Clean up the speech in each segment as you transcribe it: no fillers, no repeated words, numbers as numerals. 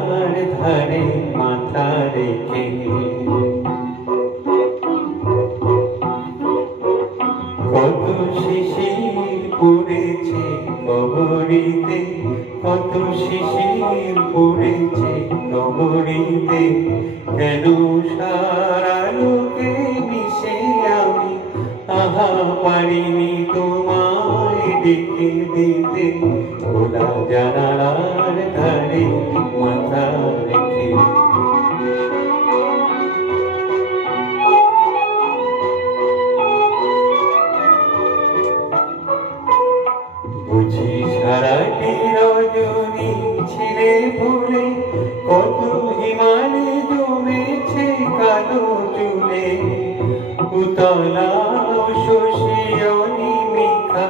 জানালার ধারে মাথা রেখে। কত শিশির পড়েছে কবরীতে, কত শিশির পড়েছে কবরীতে, কেন সারা লোকে মিশে আমি আহা পারিনি তোমায় ডেকে দিতে। খোলা জানালার ধারে মাথা রেখে। বুঝি সারাটি রজনী ছিলে ভুলে, কত হিমালে জমেছে কালো চুলে। উতলা শশী অনিমিখা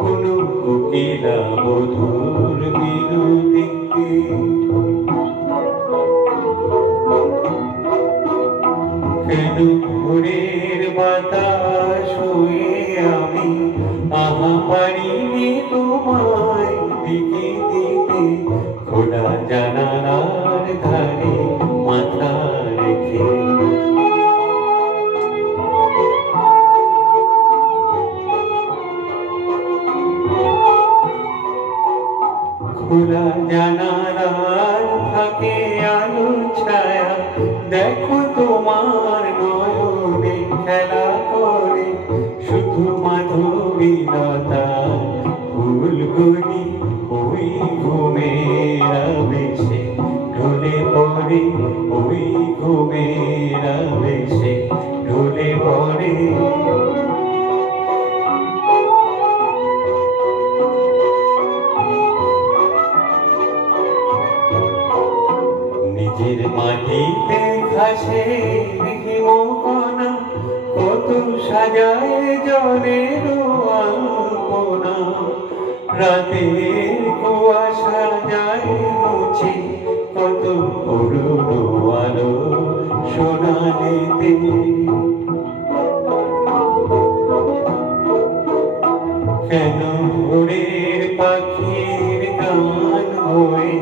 কোন কোকিলা বধুর বিরুদিতে। কেন ভোরের বাতাস হয়ে আমি আহা পারিনি তোমায় ডেকে দিতে। খোলা জানালার ধারে মাথা রেখে। খোলা জানালার ফাঁকে আলো ছায়া, দেখো তোমার নয়নে খেলা করে। শুধু মাধবীলতা ফুলগুলি ওই ঘুমের আবেশে ঢলে পড়ে, ওই ঘুমের আবেশে ঢলে পড়ে। নিজের মাটিতে ঘাসে হিমকণা, কত সাজায় জলের আলপনা। রাতের কুয়াশা যায় মুছে, কত করুণ আলো সোনালিতে। কেন ভোরের পাখির গান হয়ে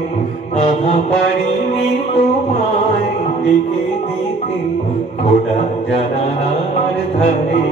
আহা পারিনি তোমায় ডেকে দিতে। খোলা জানালার ধারে